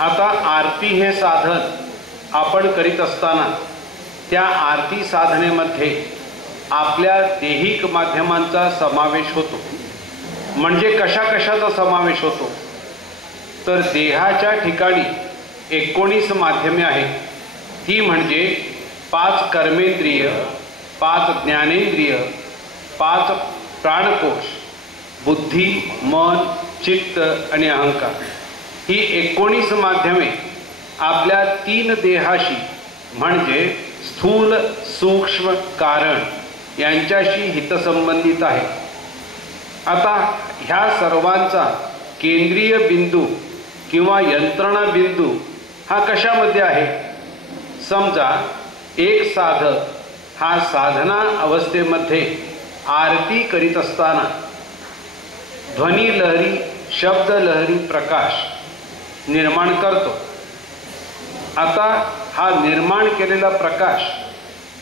आता आरती हे साधन आपण करीत असताना त्या आरती साधनेमध्ये आपल्या देहिक माध्यमांचा समावेश होतो. म्हणजे कशा कशाचा समावेश होतो तर देहाच्या ठिकाणी 19 माध्यमे आहेत. ती म्हणजे 5 कर्मेंद्रिय, 5 ज्ञानेंद्रिय, 5 प्राणकोश, बुद्धी, मन, चित्त आणि अहंकार. ही 19 माध्यमे आपल्या 3 देहाशी म्हणजे स्थूल, सूक्ष्म, कारण यांच्याशी हितसंबंधित आहे. आता ह्या सर्वांचा केंद्रीय बिंदू किंवा यंत्रणा बिंदू हा कशामध्ये आहे. समजा एक साधक हा साधना अवस्थेमध्ये आरती करीत असताना ध्वनी लहरी, शब्द लहरी, प्रकाश निर्माण करतो. आता हा निर्माण केलेला प्रकाश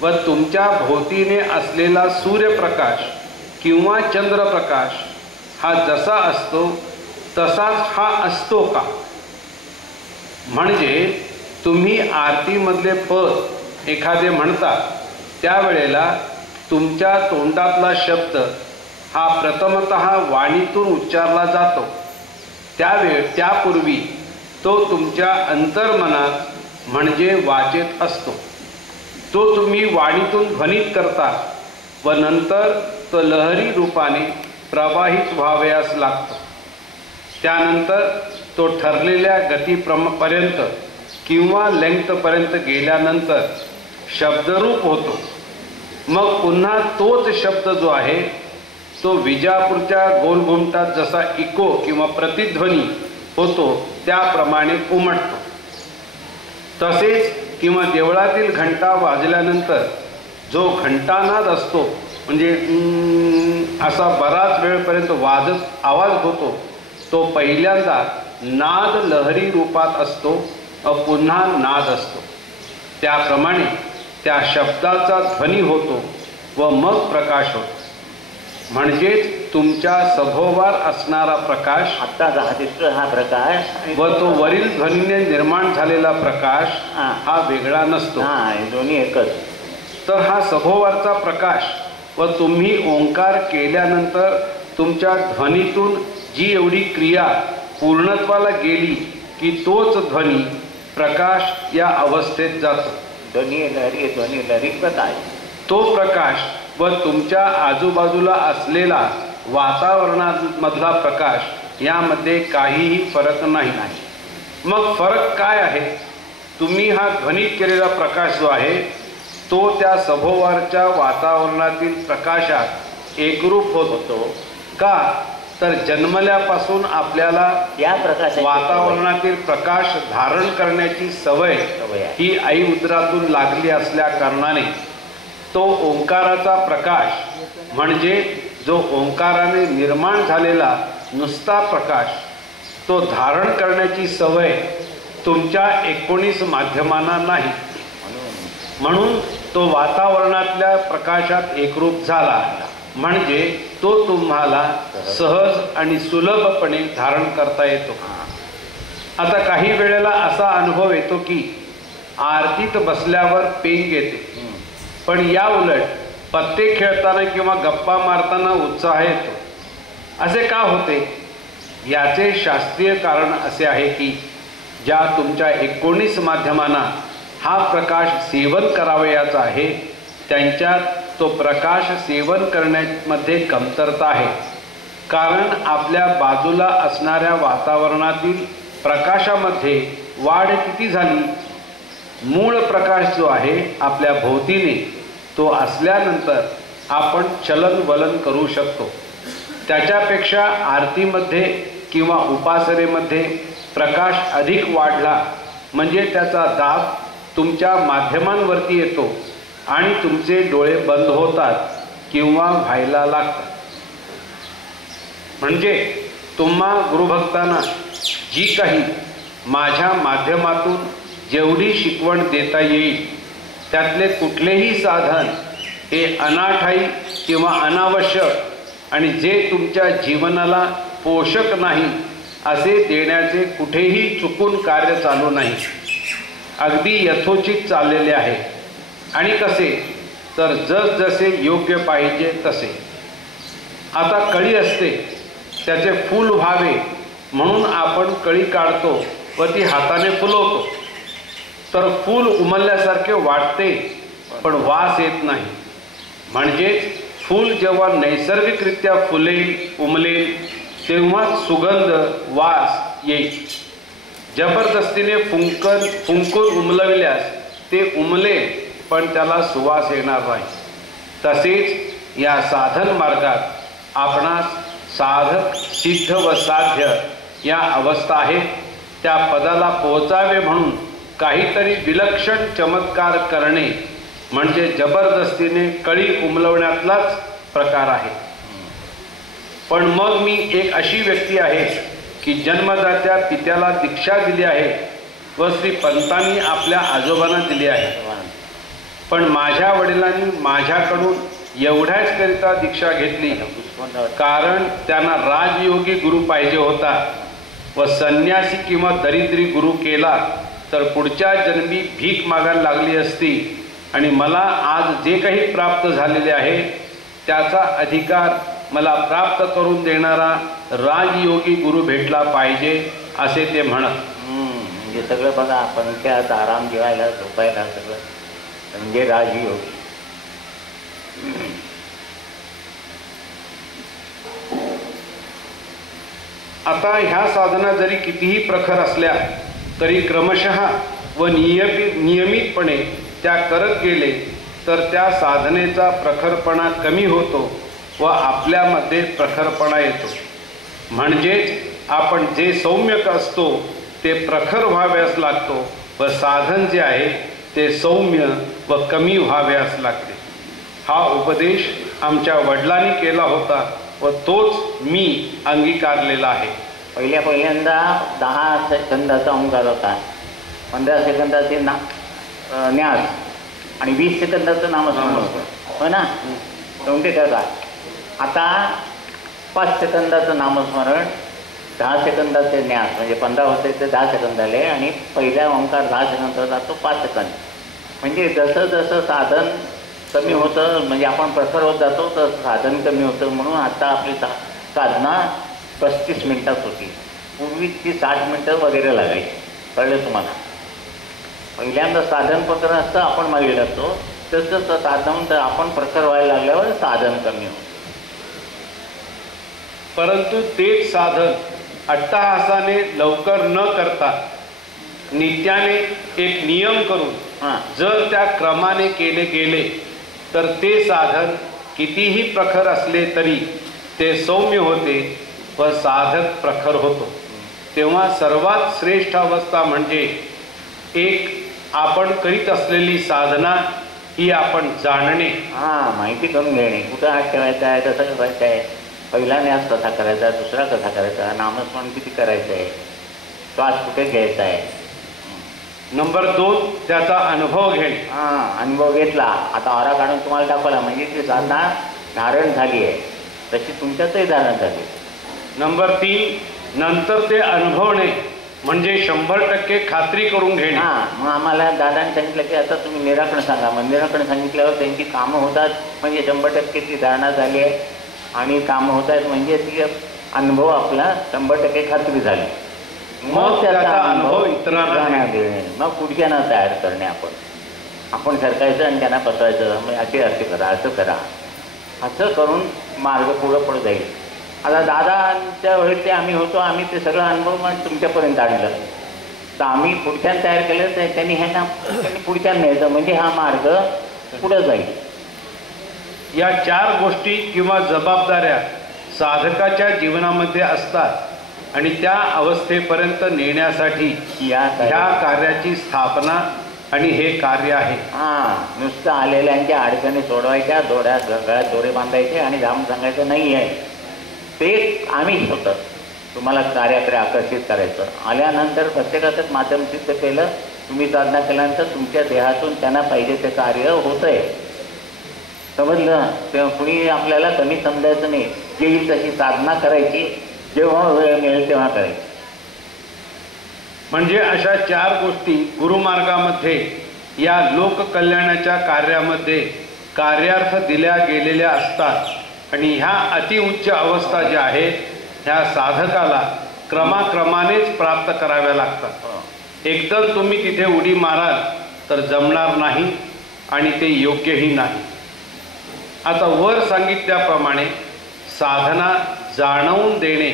व तुमच्या भोवतीने असलेला सूर्यप्रकाश किंवा चंद्रप्रकाश हा जसा असतो तसाच हा असतो का. म्हणजे तुम्ही आरतीमधले पद एखादे म्हणता त्यावेळेला तुमच्या तोंडातला शब्द हा प्रथमतः वाणीतून उच्चारला जातो. त्यापूर्वी तो तुमच्या अंतर्मनात म्हणजे वाचेत असतो. तो तुम्ही वाणीतून ध्वनित करता व नंतर तो लहरी रूपाने प्रवाहित व्हावयास लागतो. त्यानंतर तो ठरलेल्या गतीपर्यंत किंवा लेंग्थपर्यंत गेल्यानंतर शब्दरूप होतो. मग पुन्हा तोच शब्द जो आहे तो विजापूरच्या गोलघुमटात जसा इको किंवा प्रतिध्वनी होतो त्याप्रमाणे उमटतो. तसेच किंवा देवळातील घंटा वाजल्यानंतर जो घंटानाद असतो म्हणजे असा बराच वेळपर्यंत वाजत आवाज होतो तो पहिल्यांदा नाद लहरी रूपात असतो व पुन्हा नाद असतो. त्याप्रमाणे त्या शब्दाचा ध्वनी होतो व मग प्रकाश होतो. म्हणजेच तुमच्या सभोवार असणारा प्रकाश आता दिसतो हा प्रकाश व तो वरील ध्वनीने निर्माण झालेला प्रकाश हा वेगळा नसतो. दोन्ही एकच. तर हा सभोवारचा प्रकाश व तुम्ही ओंकार केल्यानंतर तुमच्या ध्वनीतून जी एवढी क्रिया पूर्णत्वाला गेली की तोच ध्वनी प्रकाश या अवस्थेत जातो. ध्वनी लहरी प्रकाश. तो प्रकाश व तुमच्या आजूबाजूला असलेला वातावरणामधला प्रकाश यामध्ये काहीही फरक नाही. मग फरक काय आहे. तुम्ही हा ध्वनित केलेला प्रकाश जो आहे तो त्या सभोवारच्या वातावरणातील प्रकाशात एकरूप होत होतो का तर जन्मल्यापासून आपल्याला या प्रकाश वातावरणातील प्रकाश धारण करण्याची सवय ही आई उदरातून लागली असल्या कारणाने तो ओंकाराचा प्रकाश म्हणजे जो ओंकाराने निर्माण झालेला नुसता प्रकाश तो धारण करण्याची सवय तुमच्या 19 माध्यमांना नाही. म्हणून तो वातावरणातल्या प्रकाशात एकरूप झाला म्हणजे तो तुम्हाला सहज आणि सुलभपणे धारण करता येतो. आता काही वेळेला असा अनुभव येतो की आरतीत बसल्यावर पेंग येते पण या उलट पत्ते खेळताना किंवा गप्पा मारताना उत्साह येतो. असे का होते. याचे शास्त्रीय कारण असे आहे की ज्या तुमच्या 19 माध्यमांना हा प्रकाश सेवन करावयाचा आहे त्यांच्यात तो प्रकाश सेवन करण्यामध्ये कमतरता आहे. कारण आपल्या बाजूला असणाऱ्या वातावरणातील प्रकाशामध्ये वाढ किती झाली. मूळ प्रकाश जो आहे आपल्या भोवतीने तो असल्यानंतर आपण चलनवलन करू शकतो. त्याच्यापेक्षा आरतीमध्ये किंवा उपासनेमध्ये प्रकाश अधिक वाढला म्हणजे त्याचा दाब तुमच्या माध्यमांवरती येतो आणि तुमचे डोळे बंद होतात किंवा व्हायला लागतात. म्हणजे तुम्हा गुरुभक्तांना जी काही माझ्या माध्यमातून जेवढी शिकवण देता येईल त्यातले कुठलेही साधन हे अनाठाई किंवा अनावश्यक आणि जे तुमच्या जीवनाला पोषक नाही असे देण्याचे कुठेही चुकून कार्य चालू नाही, अगदी यथोचित चाललेले आहे. आणि कसे तर जसे योग्य पाहिजे तसे. आता कळी असते, त्याचे फूल व्हावे म्हणून आपण कळी काढतो व ती हाताने फुलवतो, तर फूल उमलल्यासारखे वाटते पण वास येत नाही. म्हणजेच फूल जेव्हा नैसर्गिकरित्या फुलेल उमलेल तेव्हाच सुगंध वास येईल. जबरदस्तीने फुंकून उमलविल्यास ते उमलेल पण त्याला सुवास येणार नाही. तसेच या साधन मार्गात आपणास साधक सिद्ध व साध्य या अवस्था आहेत. त्या पदाला पोहोचावे म्हणून काहीतरी विलक्षण चमत्कार करणे म्हणजे जबरदस्तीने कळी उमलवण्यातलाच प्रकार आहे. पण मग मी एक अशी व्यक्ती आहे की जन्मदात्या पित्याला दीक्षा दिली आहे व श्री पंतांनी आपल्या आजोबांना दिली आहे. पण माझ्या वडिलांनी माझ्याकडून एवढ्याच करिता दीक्षा घेतली कारण त्यांना राजयोगी गुरु पाहिजे होता व संन्यासी किंवा दरिद्री गुरु केला तर पुढच्या जन्मी भीक मागायला लागली असती आणि मला आज जे काही प्राप्त झालेले आहे त्याचा अधिकार मला प्राप्त करून देणारा राजयोगी गुरु भेटला पाहिजे असे ते म्हणत. म्हणजे सगळं बघा, आपण त्यात आराम जेवायला झोपायला सगळं म्हणजे राजयोगी. आता ह्या साधना जरी कितीही प्रखर असल्या तरी क्रमशः व नियमितपणे त्या करत गेले तर त्या साधनेचा प्रखरपणा कमी होतो व आपल्यामध्ये प्रखरपणा येतो. म्हणजेच आपण जे सौम्य असतो ते प्रखर व्हाव्यास लागतो व साधन जे आहे ते सौम्य व कमी व्हाव्यास लागते. हा उपदेश आमच्या वडिलांनी केला होता व तोच मी अंगीकारलेला आहे. पहिल्यांदा 10 सेकंदाचा ओंकार होता, 15 सेकंदाचे न्यास आणि 20 सेकंदाचं नामस्मरण होतं, हो ना. कोणते का आता 5 सेकंदाचं नामस्मरण, 10 सेकंदाचे न्यास म्हणजे 15 होते ते 10 सेकंद आले आणि पहिला ओंकार 10 सेकंदाचा जातो 5 सेकंद. म्हणजे जसं साधन कमी होतं म्हणजे आपण प्रखर होत जातो तर साधन कमी होतं. म्हणून आता आपली साधना 35 मिनिटात होती. पूर्वी ती 60 मिनिटं वगैरे लागायची. कळलं तुम्हाला. पहिल्यांदा साधन प्रकरण असतं, आपण मागे लागतो, तसं साधन आपण प्रखर व्हायला लागल्यावर साधन कमी होतं. परंतु तेच साधन अट्टहासाने लवकर न करता नित्याने एक नियम करून जर त्या क्रमाने केले गेले तर ते साधन कितीही प्रखर असले तरी ते सौम्य होते व साधक प्रखर होतो. तेव्हा सर्वात श्रेष्ठ अवस्था म्हणजे एक आपण करीत असलेली साधना ही आपण जाणणे, माहिती करून घेणे. कुठं हात ठेवायचा आहे, कसं करायचं आहे, पहिला न्यास कसा करायचा, दुसरा कसा करायचा, नामस्मरण किती करायचं आहे, श्वास कुठे घ्यायचा आहे. नंबर 2 त्याचा अनुभव घेणे. अनुभव घेतला. आता आरा काढून तुम्हाला दाखवला म्हणजे ती साधना धारण झाली आहे, तशी तुमच्यातही धारण झाली. नंबर 3 नंतर ते अनुभवणे म्हणजे 100% खात्री करून घेणे. मग आम्हाला दादांनी सांगितलं की आता तुम्ही निराकरण सांगा. मग निराकरण सांगितल्यावर त्यांची कामं होतात म्हणजे 100% ती धारणा झाली आहे आणि कामं होत आहेत म्हणजे ती अनुभव आपला 100% खात्री झाली. मग त्याचा अनुभव इतरांना देणे, मग पुढच्यांना तयार करणे. आपण सरकायचं आणि त्यांना बसवायचं, म्हणजे असे करा, असं करा, असं करून मार्ग पुढं जाईल. आता दादांच्या वेळेस ते आम्ही होतो, आम्ही ते सगळं अनुभव मग तुमच्यापर्यंत आणलं तर आम्ही पुढच्यानं तयार केलं तर त्यांनी पुढच्यानं न्यायचं म्हणजे हा मार्ग पुढं जाईल. या 4 गोष्टी किंवा जबाबदाऱ्या साधकाच्या जीवनामध्ये असतात आणि त्या अवस्थेपर्यंत नेण्यासाठी ह्या कार्याची स्थापना आणि हे कार्य आहे. नुसतं आलेल्यांच्या अडचणी सोडवायच्या, गळ्यात दोरे बांधायचे आणि जाम सांगायचं नाही आहे, ते आम्हीच होतं तुम्हाला कार्याकडे आकर्षित करायचं. आल्यानंतर प्रत्येकाचंच माध्यम सिद्ध केलं. तुम्ही साधना केल्यानंतर तुमच्या देहातून त्यांना पाहिजे ते कार्य होतंय. समजलं. तेव्हा कुणी आपल्याला कमी समजायचं नाही. येईल तशी साधना करायची जेव्हा वेळ मिळेल तेव्हा करायचं. म्हणजे अशा 4 गोष्टी गुरुमार्गामध्ये या लोककल्याणाच्या कार्यामध्ये कार्यार्थ दिल्या गेलेल्या असतात आणि ह्या अतिउच्च अवस्था ज्या आहेत ह्या साधकाला क्रमाक्रमानेच प्राप्त कराव्या लागतात. एकदम तुम्ही तिथे उडी माराल तर जमणार नाही आणि ते योग्यही नाही. आता वर सांगितल्याप्रमाणे साधना जाणवून देणे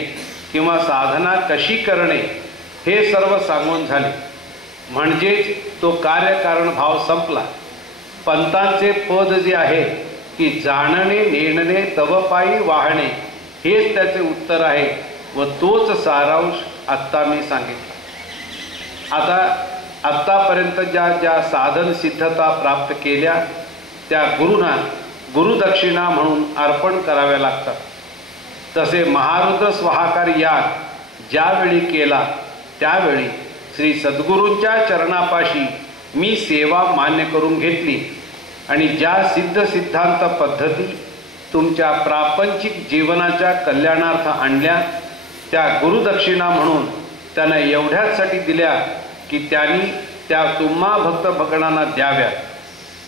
किंवा साधना कशी करणे हे सर्व सांगून झाले. म्हणजेच तो कार्यकारण भाव संपला. पंतांचे पद जे आहे की जाणणे नेणणे तव पायी वाहणे हेच त्याचे उत्तर आहे व तोच सारांश आत्ता मी सांगितला. आता आत्तापर्यंत ज्या ज्या साधन सिद्धता प्राप्त केल्या त्या गुरुना गुरुदक्षिणा म्हणून अर्पण कराव्या लागतात. तसे महारुद्र स्वाहाकार याग ज्यावेळी केला त्यावेळी श्री सद्गुरूंच्या चरणापाशी मी सेवा मान्य करून घेतली आणि ज्या सिद्ध सिद्धांत पद्धती तुमच्या प्रापंचिक जीवनाच्या कल्याणार्थ आणल्या त्या गुरुदक्षिणा म्हणून त्यांना एवढ्याचसाठी दिल्या की त्यांनी त्या तुम्हा भक्त भगणांना द्याव्या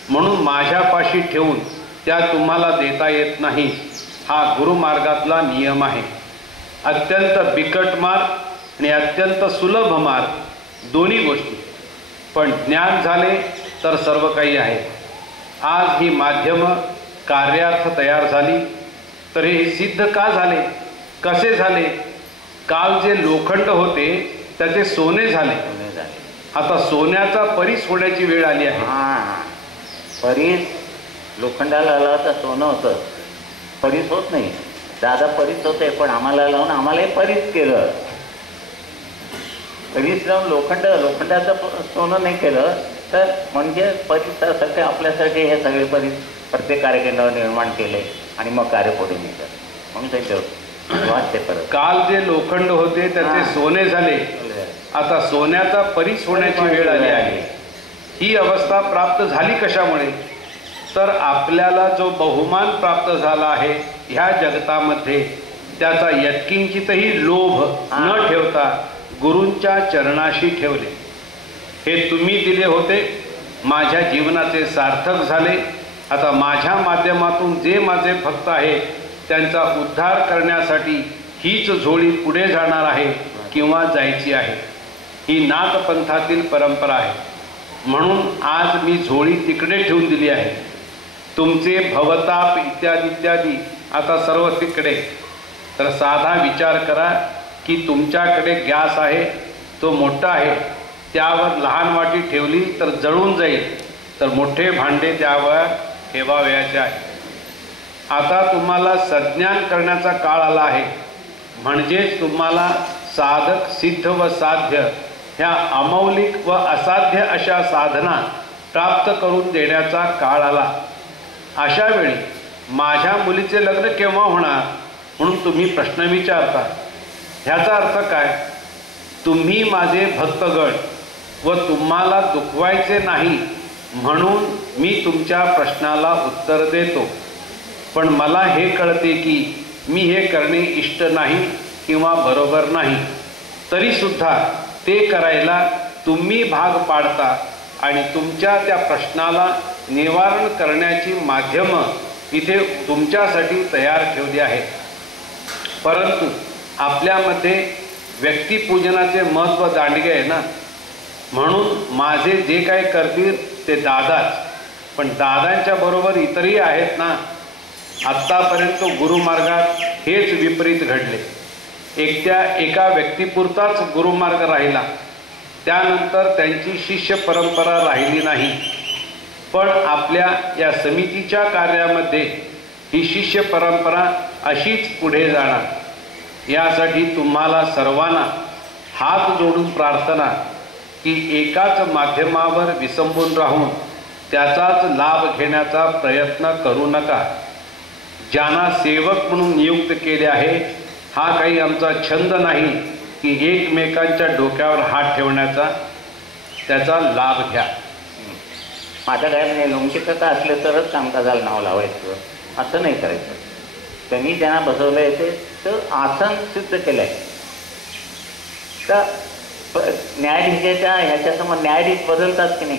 म्हणून माझ्यापाशी ठेवून त्या तुम्हाला देता येत नाही. हा गुरुमार्गातला नियम आहे. अत्यंत बिकट मार्ग आणि अत्यंत सुलभ मार्ग दोन्ही गोष्टी. पण ज्ञान झाले तर सर्व काही आहे. आज ही माध्यमं कार्यार्थ तयार झाली तर हे सिद्ध का झाले, कसे झाले? काल जे लोखंड होते त्याचे सोने झाले. आता सोन्याचा परीस होण्याची वेळ आली आहे. परीस लोखंडाला लावला तर सोनं होतं, परीस होत नाही. दादा परीस होते पण आम्हाला लावून आम्हालाही परीस केलं. परीस लावून लोखंडाचं सोनं नाही केलं तर म्हणजे परीसासाठी आपल्यासाठी हे सगळे परीस प्रत्येक कार्यकेंद्रावर निर्माण केले आणि मग कार्य पुढे निघतात. म्हणून त्यांच्यावर वाचते परत. काल जे लोखंड होते त्याचे सोने झाले, आता सोन्याचा परीस होण्याची वेळ आली आहे. ही अवस्था प्राप्त झाली कशामुळे? तर आपल्याला जो बहुमान प्राप्त झाला आहे ह्या जगतामध्ये त्याचा यत्किंचितही लोभ न ठेवता गुरूंच्या चरणाशी ठेवले. हे तुम्ही दिले होते, माझ्या जीवनाचे सार्थक झाले. आता माझ्या माध्यमातून जे माझे भक्त आहेत त्यांचा उद्धार करण्यासाठी हीच झोळी पुढे जाणार आहे किंवा जायची आहे. ही नाथपंथातील परंपरा आहे. म्हणून आज मी झोळी तिकडे ठेवून दिली आहे. तुमचे भवताप इत्यादी इत्यादी आता सर्व तिकडे. तर साधा विचार करा की तुमच्याकडे गॅस आहे, तो मोठा आहे, त्यावर लहान वाटी ठेवली तर जळून जाईल, तर मोठे भांडे त्यावर ठेवावयाचे आहे. आता तुम्हाला सज्ञान करण्याचा काळ आला आहे. म्हणजेच तुम्हाला साधक सिद्ध व साध्य ह्या अमौलिक व असाध्य अशा साधना प्राप्त करून देण्याचा काळ आला. अशा वेळी माझ्या मुलीचे लग्न केव्हा होणार म्हणून तुम्ही प्रश्न विचारता. ह्याचा अर्थ काय? तुम्ही माझे भक्तगण व तुम्हाला दुखवायचे नाही म्हणून मी तुमच्या प्रश्नाला उत्तर देतो. पण मला हे कळते की मी हे करणे इष्ट नाही किंवा बरोबर नाही. तरीसुद्धा ते करायला तुम्ही भाग पाडता आणि तुमच्या त्या प्रश्नाला निवारण करण्याची माध्यमं इथे तुमच्यासाठी तयार ठेवली आहेत. परंतु आपल्यामध्ये व्यक्तिपूजनाचे महत्त्व दांडगे आहे ना. म्हणून माझे जे काय करतील ते दादाच, पण दादांच्या बरोबर इतरही आहेत ना. आत्तापर्यंत गुरुमार्गात हेच विपरीत घडले. एका व्यक्तिपुरताच गुरुमार्ग राहिला. त्यानंतर त्यांची शिष्य परंपरा राहिली नाही. पण आपल्या या समितीच्या कार्यामध्ये ही शिष्य परंपरा अशीच पुढे जाणार. यासाठी तुम्हाला सर्वांना हात जोडून प्रार्थना की एकाच माध्यमावर विसंबून राहून त्याचाच लाभ घेण्याचा प्रयत्न करू नका. ज्यांना सेवक म्हणून नियुक्त केले आहे हा काही आमचा छंद नाही की एकमेकांच्या डोक्यावर हात ठेवण्याचा. त्याचा लाभ घ्या. माझं काय म्हणजे लौकिकता असले तरच कामकाजाला नाव लावायचं असं नाही करायचं. त्यांनी त्यांना बसवलंय ते तर आसन सिद्ध केलंय. तर न्यायाधीशाच्या ह्याच्यासमोर न्यायाधीश बदलतात की नाही,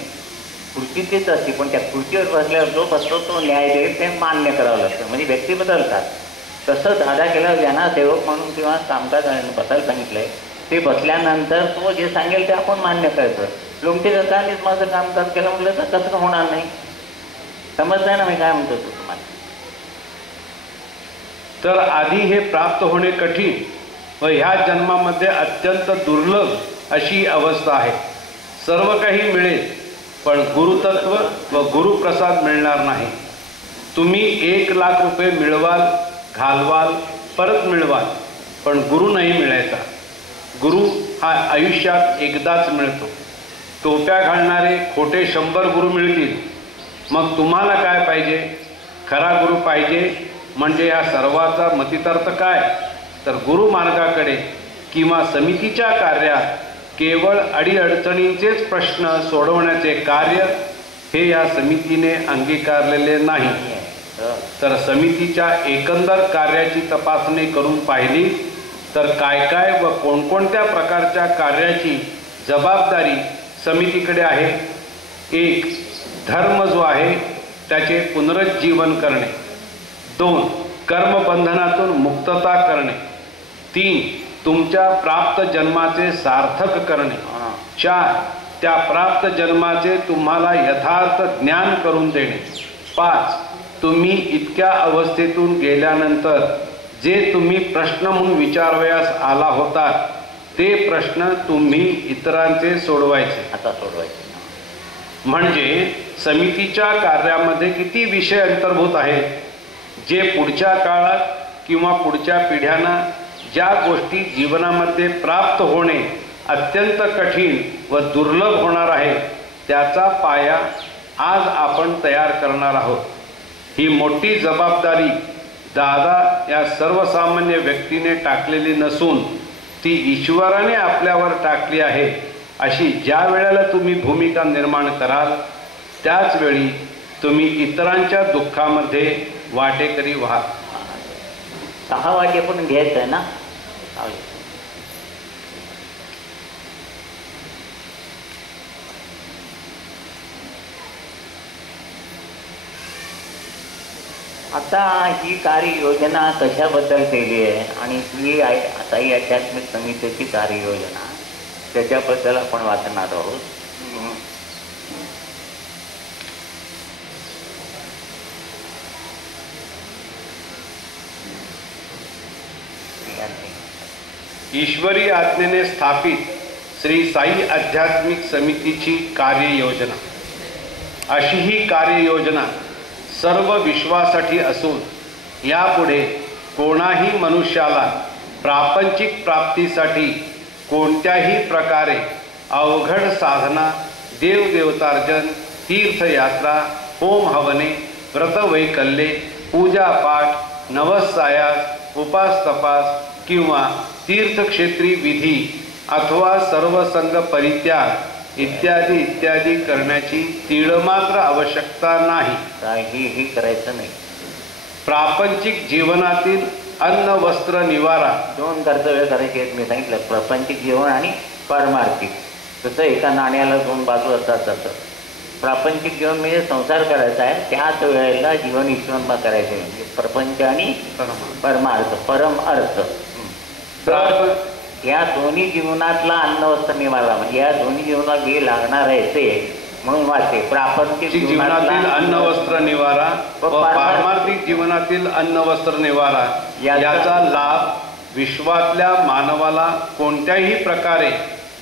खुर्ची तीच असते पण त्या खुर्चीवर बसल्यावर जो बसतो तो न्याय देईल ते मान्य करावं लागतं, म्हणजे व्यक्ती बदलतात. तसं दादा केलं ज्यांना सेवक म्हणून किंवा कामकाज बसायला सांगितलंय ते बसल्यानंतर तो जे सांगेल ते आपण मान्य करायचं. लोमटे काकांनीच माझं कामकाज केलं म्हटलं तर कसं होणार नाही. समजतंय ना मी काय म्हणतो तो तुम्हाला. तर आधी हे प्राप्त होणे कठीण व ह्या जन्मामध्ये अत्यंत दुर्लभ अशी अवस्था आहे. सर्व काही मिळेल पण गुरुतत्व व गुरुप्रसाद मिळणार नाही. तुम्ही 1,00,000 रुपये मिळवाल, घालवाल, परत मिळवाल, पण गुरु नाही मिळायचा. गुरु हा आयुष्यात एकदाच मिळतो. टोप्या घालणारे खोटे 100 गुरु मिळतील. मग तुम्हाला काय पाहिजे? खरा गुरु पाहिजे. म्हणजे या सर्वाचा मतितार्थ काय? तर गुरु मार्गाकडे किंवा समितीच्या कार्यात केवळ अडीअडचणींचेच प्रश्न सोडवण्याचे कार्य हे या समितीने अंगीकारलेले नाही. तर समितीच्या एकंदर कार्याची तपासणी करून पाहिली तर काय काय व कोणकोणत्या प्रकारच्या कार्याची जबाबदारी समितीकडे आहे. 1. धर्म जो आहे त्याचे पुनरुज्जीवन करणे. 2. कर्मबंधनातून मुक्तता करणे. 3. तुमच्या प्राप्त जन्माचे सार्थक करणे. 4. त्या प्राप्त जन्माचे तुम्हाला यथार्थ ज्ञान करून देणे. 5. तुम्ही इतक्या अवस्थेतून गेल्यानंतर जे तुम्ही प्रश्न म्हणून विचारवयास आला होता ते प्रश्न तुम्ही इतरांचे सोडवायचे. आता सोडवायचे म्हणजे समितीच्या कार्यामध्ये किती विषय अंतर्भूत आहेत जे पुढच्या काळात किंवा पुढच्या पिढ्यांना ज्या गोष्टी जीवनामध्ये प्राप्त होणे अत्यंत कठीण व दुर्लभ होणार आहे त्याचा पाया आज आपण तयार करणार आहोत. ही मोठी जबाबदारी दादा या सर्वसामान्य व्यक्तीने टाकलेली नसून ती ईश्वराने आपल्यावर टाकली आहे. अशी ज्या वेळेला तुम्ही भूमिका निर्माण कराल त्याच वेळी तुम्ही इतरांच्या दुःखामध्ये वाटेकरी व्हाल. 6 वाटे पण घ्यायचं आहे ना. आता ही कार्ययोजना कशाबद्दल केली आहे आणि ही आता ही आध्यात्मिक समितीची कार्ययोजना त्याच्याबद्दल आपण वाचणार आहोत. ईश्वरी आज्ञेने स्थापित श्री साई आध्यात्मिक समितीची कार्ययोजना. अशी ही कार्ययोजना सर्व विश्वासाठी असून यापुढे कोणाही मनुष्याला प्रापंचिक प्राप्तीसाठी कोणत्याही प्रकारे अवघड साधना, देवदेवतार्जन, तीर्थयात्रा, होम हवने, व्रतवैकल्ये, पूजापाठ, नवसायास, उपास तपास किंवा तीर्थक्षेत्री विधी अथवा सर्वसंग परित्याग इत्यादी इत्यादी करण्याची तीळमात्र आवश्यकता नाही. काहीही करायचं नाही. प्रापंचिक जीवनातील अन्न, वस्त्र, निवारा 2 कर्तव्य करायचे आहेत. मी सांगितलं प्रापंचिक जीवन आणि पारमार्थिक. तसं एका नाण्याला 2 बाजू असतात. तसं प्रापंचिक जीवन म्हणजे संसार करायचा आहे, त्याच वेळेला जीवन ईश्वर करायचे म्हणजे प्रपंच आणि परमार्थ, परम अर्थ. या दोन्ही जीवनातला अन्न, वस्त्र, निवारा म्हणजे या दोन्ही जीवनात जे लागणार आहे ते म्हणून वाचते. प्रापंचिक जीवनातील अन्न, वस्त्र, निवारा व पारमार्थिक जीवनातील अन्न, वस्त्र, निवारा याचा लाभ विश्वातल्या मानवाला कोणत्याही प्रकारे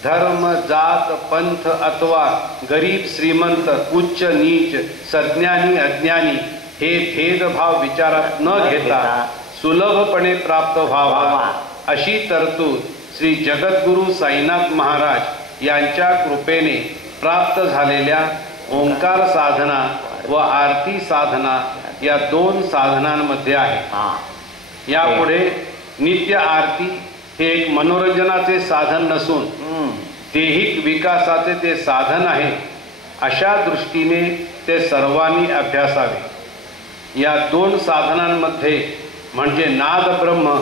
धर्म, जात, पंथ अथवा गरीब श्रीमंत, उच्च नीच, सज्ञानी अज्ञानी हे भेदभाव विचारात न घेता सुलभपणे प्राप्त व्हावा अशी तरतूद श्री जगद्गुरु साईनाथ महाराज यांच्या कृपेने प्राप्त झालेल्या ओंकार साधना व आरती साधना या 2 साधनांमध्ये आहे. यापुढे नित्य आरती हे एक मनोरंजनाचे साधन नसून दैहिक विकासाचे ते साधन आहे. अशा दृष्टीने ते सर्वांनी अभ्यासावे. या 2 साधनांमध्ये म्हणजे नाद ब्रह्म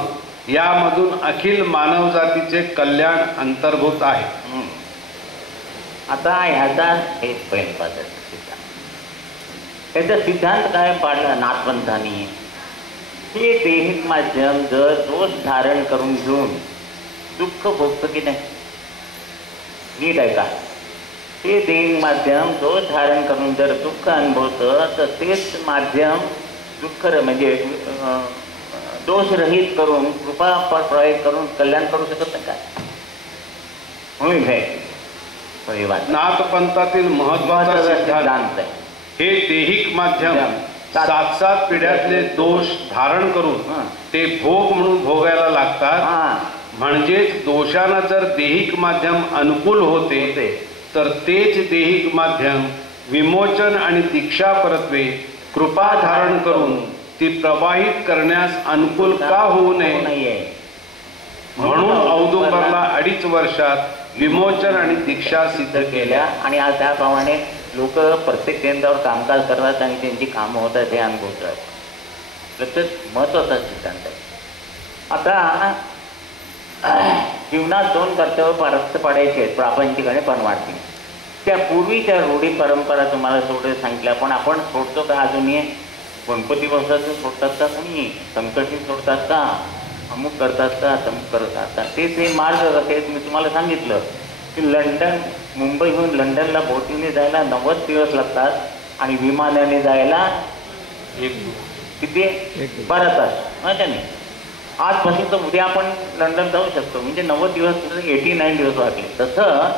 यामधून अखिल मानवजातीचे कल्याण अंतर्भूत आहे. आता ह्याचा हेच पहिला सिद्धांत. त्याचा सिद्धांत काय पाडला नाथपंथांनी? हे देहिक माध्यम जर दोष धारण करून घेऊन दुःख भोगतं की नाही, नीट आहे का? हे देहिक माध्यम दोष धारण करून जर दुःख अनुभवतं तर तेच माध्यम दुःख म्हणजे दोषरहित करून कृपा प्रयोग करून कल्याण करू शकत नाही का? म्हणून हे नाथपंथातील महत्वाचा सिद्धांत आहे. हे देहिक माध्यम 7 पिढ्यातले दोष धारण करून ते भोग म्हणून भोगायला लागतात. म्हणजेच दोषांना जर देहिक माध्यम अनुकूल होते तर तेच देहिक माध्यम विमोचन आणि दीक्षा परत्वे कृपा धारण करून ती प्रवाहित करण्यास अनुकूल का होऊ नये, म्हणून औदुंबरला 2.5 वर्षात विमोचन आणि दीक्षा सिद्ध केल्या. आणि आज त्याप्रमाणे लोक प्रत्येक केंद्रावर कामकाज करतात आणि त्यांची कामं होतात हे अनुभवतात. प्रत्येक महत्वाचा सिद्धांत आहे. आता जीवनात 2 कर्तव्य पारस्त पाडायचे आहेत, प्रापंचिक आणि परमार्थिक. त्या पूर्वीच्या रूढी परंपरा तुम्हाला थोडं सांगितल्या, पण आपण सोडतो का अजूनही? गणपती बसवायचं सोडतात का कोणी? संकटी सोडतात का? अमुक करतात का? तमुक करतात का? ते मार्ग कसे मी तुम्हाला सांगितलं की मुंबईहून लंडनला बोटीने जायला 90 दिवस लागतात आणि विमानाने जायला किती 12 तास. माहिती नाही, आजपासून तर उद्या आपण लंडन जाऊ शकतो. म्हणजे 90 दिवस 89 दिवस वाटले. तसं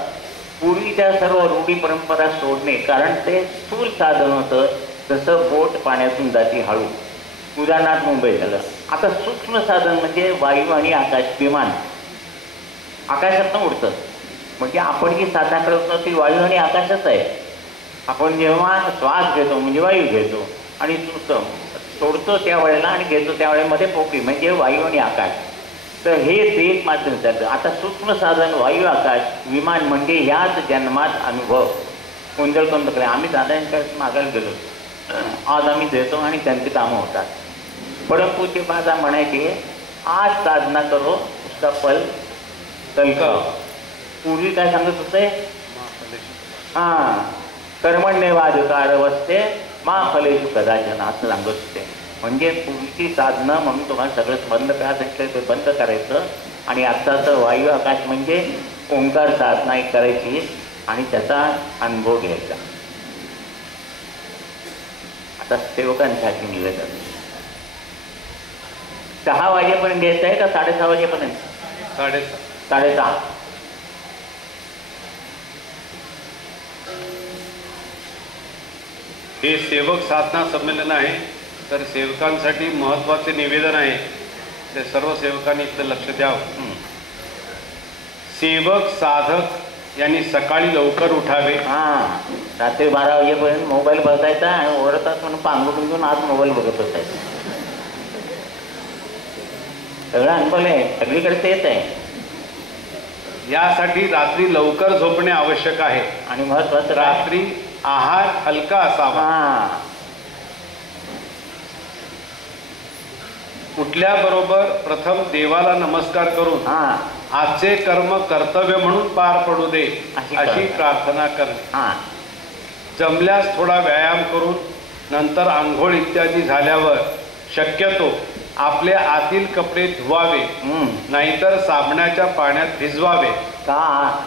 पूर्वीच्या सर्व रूढी परंपरा सोडणे, कारण ते स्थूल साधन होतं. जसं बोट पाण्यातून जाते हळू, उदाहरणार्थ मुंबई झालं. आता सूक्ष्म साधन म्हणजे वायू आणि आकाश, विमान आकाशातनं उडतं. म्हणजे आपण जी साधना करतो ती वायू आणि आकाशच आहे. आपण जेव्हा श्वास घेतो म्हणजे वायू घेतो आणि सोडतो त्यावेळेला आणि घेतो त्यावेळेमध्ये पोकळी म्हणजे वायू आणि आकाश. तर हे एक माध्यम चालतं. आता सूक्ष्म साधन वायू आकाश विमान म्हणजे ह्याच जन्मात अनुभव गोंधळ करून टाकले. आम्ही साधनांच्या मागायला गेलो, आज आम्ही देतो आणि त्यांची कामं होतात. परमपूज्य बाजा म्हणायचे आज साधना करो उसका फल कल का. पूर्वी काय सांगत होते? कर्मण्येवाधिकार वसते मा फलेषु कदाचन असं सांगत होते. म्हणजे पूर्वीची साधनं म्हणून तुम्हाला सगळं बंद करायचं ते बंद करायचं आणि आत्ताचं वायू आकाश म्हणजे ओंकार साधना एक करायची आणि त्याचा अनुभव घ्यायचा. आता सेवकांसाठी निवेदन 6 वाजेपर्यंत द्यायचं आहे का 6:30 वाजेपर्यंत? 6:30. हे सेवक साधना संमेलन आहे, तर सेवकांसाठी महत्वाचे निवेदन आहे. ते सर्व सेवकांनी इथं लक्ष द्यावं. सेवक साधक यांनी सकाळी लवकर उठावे. रात्री 12 वाजेपर्यंत मोबाईल बघायचा आणि ओरडतात म्हणून पांघरून घेऊन आज मोबाईल बघत बसायचा. सगळं अनुभव आहे, सगळीकडे तेच आहे. यासाठी रात्री लवकर झोपणे आवश्यक आहे आणि महत्वाचं रात्री आहार हलका असावा. उठल्याबरोबर प्रथम देवाला नमस्कार करून आजचे कर्म कर्तव्य म्हणून पार पडू दे अशी प्रार्थना करणे. जमल्यास थोडा व्यायाम करून नंतर आंघोळ इत्यादी झाल्यावर शक्यतो आपले आतील कपडे धुवावे, नाहीतर साबणाच्या पाण्यात भिजवावे. का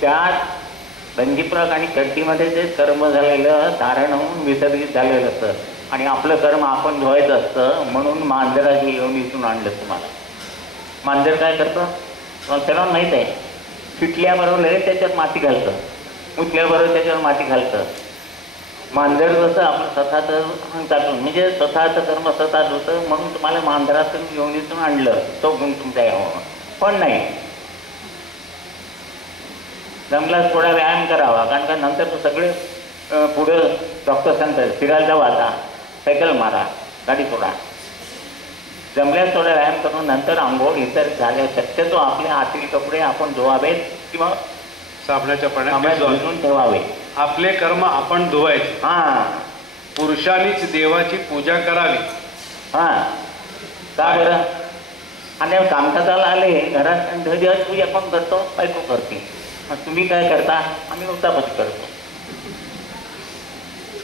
त्यात बंदीप्रक आणि चड्डीमध्ये जे कर्म झालेलं धारण होऊन विसर्जित झालेलं असतं आणि आपलं कर्म आपण धुवायचं असतं. म्हणून मांजराची येऊन इथून आणलं तुम्हाला. मांजर काय करतं त्याला माहीत आहे, पिटल्याबरोबर लगेच त्याच्यात माती घालतं, उठल्याबरोबर त्याच्यावर माती घालतं. मांजर जसं आपण स्वतःचं टाकून म्हणजे स्वतःचं कर्म स्वतः होतं. म्हणून तुम्हाला मांजरातून येऊन इथून आणलं, तो गुण तुमचा यावं. पण नाही, जमला थोडा व्यायाम करावा, कारण का नंतर तो सगळे पुढं डॉक्टर सांगतात फिरायला जाऊ, आता सायकल मारा, गाडी सोडा. जमल्यास थोडा व्यायाम करून नंतर आंघोळ इतर झाल्या शक्यतो आपले आतील कपडे आपण धुवावेत किंवा साबणाच्या पाण्यात भिजवून ठेवावे. आपले कर्म आपण धुवायचे. पुरुषांनीच देवाची पूजा करावी. हा का बरं? आणि कामकाजाला आले घरात देवाची पूजा कोण करतो? बायको करते. मग तुम्ही काय करता? आम्ही उतापच करतो.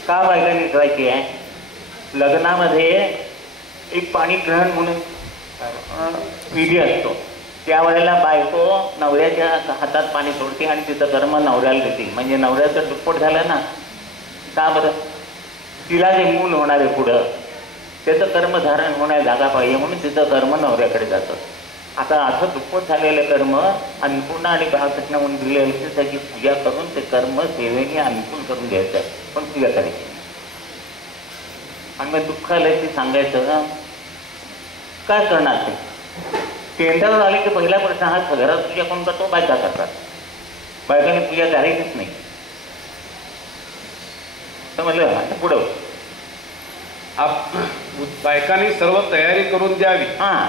का बायकांनी करायची आहे? लग्नामध्ये एक पाणी ग्रहण म्हणून विधी असतो. त्यावेळेला बायको नवऱ्याच्या हातात पाणी सोडते आणि तिचं कर्म नवऱ्याला देते. म्हणजे नवऱ्याचं दुप्पट झालं ना. का बरं? तिला जे मूल होणार आहे पुढं त्याचं कर्म धारण होण्याची जागा पाहिजे म्हणून तिचं कर्म नवऱ्याकडे जातं. आता असं दुप्पट झालेलं कर्म अन्नपूर्णा आणि बाळकृष्ण म्हणून दिलेलं त्याची पूजा करून ते कर्म सेवेने अन्नपूर्ण करून घ्यायचं, पण पूजा करायची. आणि मग दुःख आलं ते सांगायचं काय करणार ते? केंद्रावर आले की पहिला प्रश्न हा घरात पूजा कोण करतो? बायका करतात. बायकांनी पूजा करायचीच नाही. समजलं? आता पुढं बायकांनी सर्व तयारी करून द्यावी. हां,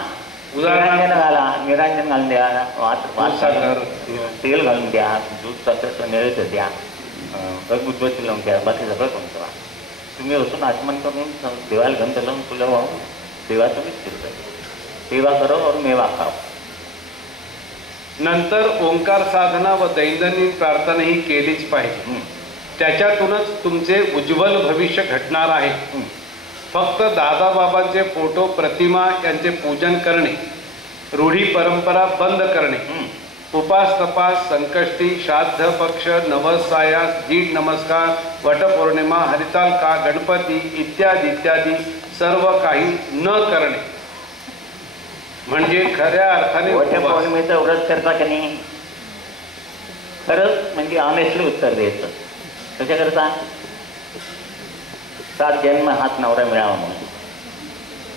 उदाहरणार्थ निरांजन घाला, निरांजन घालून द्या, तेल घालून द्या, दूध साखर नैवेद्य द्या, उद्बत्ती लावून द्या, बाकी सगळं करून करा. तुम्ही असून आचमन करून देवाला गंध लावून फुलं वाहून देवा तुम्हीच फिरता. सेवा करो और मेवा खाओ. नंतर ओंकार साधना व दैनंदिन प्रार्थना ही केलीच पाहिजे. त्याच्यातूनच तुमचे उज्ज्वल भविष्य घडणार आहे. फक्त दादाबाबांचे फोटो, प्रतिमा यांचे पूजन करणे, रूढी परंपरा बंद करणे, उपास तपास, संकष्टी, श्राद्ध पक्ष, नवसायास, दीड नमस्कार, वटपौर्णिमा, हरितालिका, गणपती इत्यादी इत्यादी सर्व काही न करणे म्हणजे खऱ्या अर्थाने वटपौर्णिमेचा व्रत करता की नाही? खरंच म्हणजे ऑनेस्टली उत्तर द्यायचं. कशा करता? 7 जन्म हात नवरा मिळावा म्हणून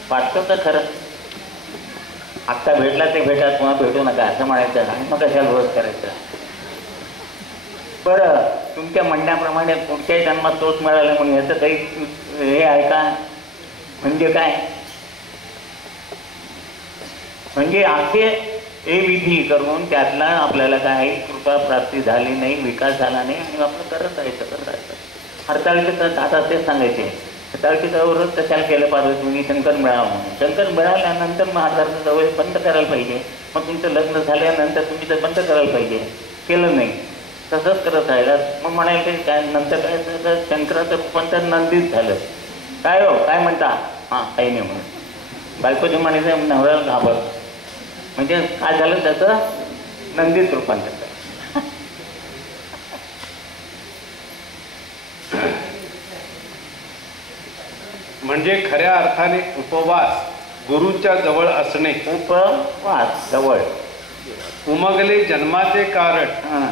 वाटतं तर खरं. आत्ता भेटला ते भेटा, पुन्हा भेटू नका असं म्हणायचं आणि मग कशाला व्रत करायचं? बरं, तुमच्या म्हणण्याप्रमाणे पुढच्याही जन्मात तोच मिळाला म्हणून याचं काही हे आहे का? म्हणजे काय? म्हणजे असे हे विधी करून त्यातला आपल्याला काही कृपा प्राप्ती झाली नाही, विकास झाला नाही आणि आपलं करत राहायचं. हरताळकीचं आता तेच सांगायचे, हरताळकीचं व्रत कशाला केलं पाहिजे? तुम्ही शंकर मिळावं म्हणून. शंकर मिळाल्यानंतर मग हरताळकीचं व्रत बंद करायला पाहिजे. मग तुमचं लग्न झाल्यानंतर तुम्ही ते बंद करायला पाहिजे. केलं नाही, तसंच करत राहिला. मग म्हणायचं काय नंतर काय? शंकराचं रूपांतर नंदीत झालं. काय हो, काय म्हणता? हां, काही नाही म्हणून. बायकोचे म्हणायचं नवऱ्याला घाबर. म्हणजे काय झालं? त्याचं नंदीत रूपांतर. म्हणजे खऱ्या अर्थाने उपवास, गुरूंच्या जवळ असणे. उपवास जवळ. उमगले जन्माचे कारण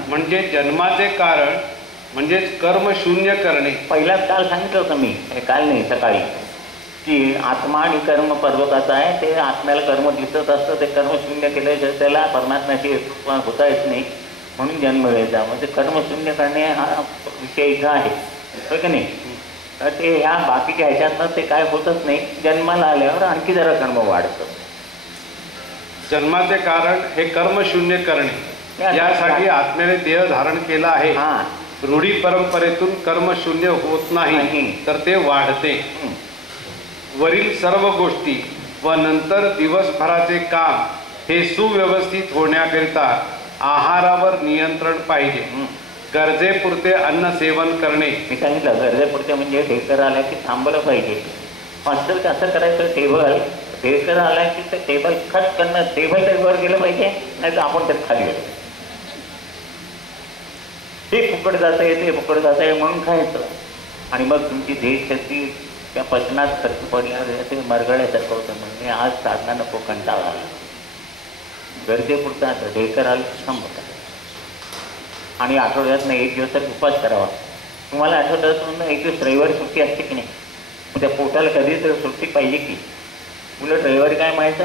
म्हणजे जन्माचे कारण म्हणजे कर्म शून्य करणे. पहिलाच काल सांगितलं होतं मी, काल नाही सकाळी, की आत्मा आणि कर्म पर्वताचं आहे. ते आत्म्याला कर्म दिसत असतं, ते कर्म शून्य केल्याशिवाय त्याला परमात्म्याशी होता येत नाही, म्हणून जन्म घ्यायचा. म्हणजे कर्म शून्य करणे हा विषय इथं आहे, होय की नाही? तर ते ह्या बाकीच्या ह्याच्यातनं ते काय होतच नाही. जन्माला आल्यावर आणखी जरा कर्म वाढतं. जन्माचे कारण हे कर्म शून्य करणे. यासाठी आत्म्याने देह धारण केला आहे. रूढी परंपरेतून कर्म शून्य होत नाही, तर ते वाढते. वरील सर्व गोष्टी व नंतर दिवसभराचे काम हे सुव्यवस्थित होण्याकरिता आहारावर नियंत्रण पाहिजे. गरजेपुरते अन्न सेवन करणे. मी सांगितलं गरजेपुरते म्हणजे ढेकर आल्या की थांबलं पाहिजे. मास्टर कसं करायचं? ढेकर आला की ते टेबल खट करणं, टेबल तर वर गेलं पाहिजे, नाही तर आपण त्यात खाली गेलो. ते फुकट जातं आहे, ते फुकट जातं आहे म्हणून खायचं. आणि मग तुमची देशशक्ती त्या पचनात खर्च पडल्यावर ते मरगळ्यासारखं होतं. म्हणजे आज साधना नको, कंटाळा आला. गरजेपुरतं आता ढेकर आलं की थांबवतात. आणि आठवड्यातनं 1 दिवस उपवास करावा. तुम्हाला आठवड्यातून 1 दिवस रविवारी सुट्टी असते की नाही? मग त्या पोटाला कधी तर सुट्टी पाहिजे की. उलट रविवारी काय माहिती?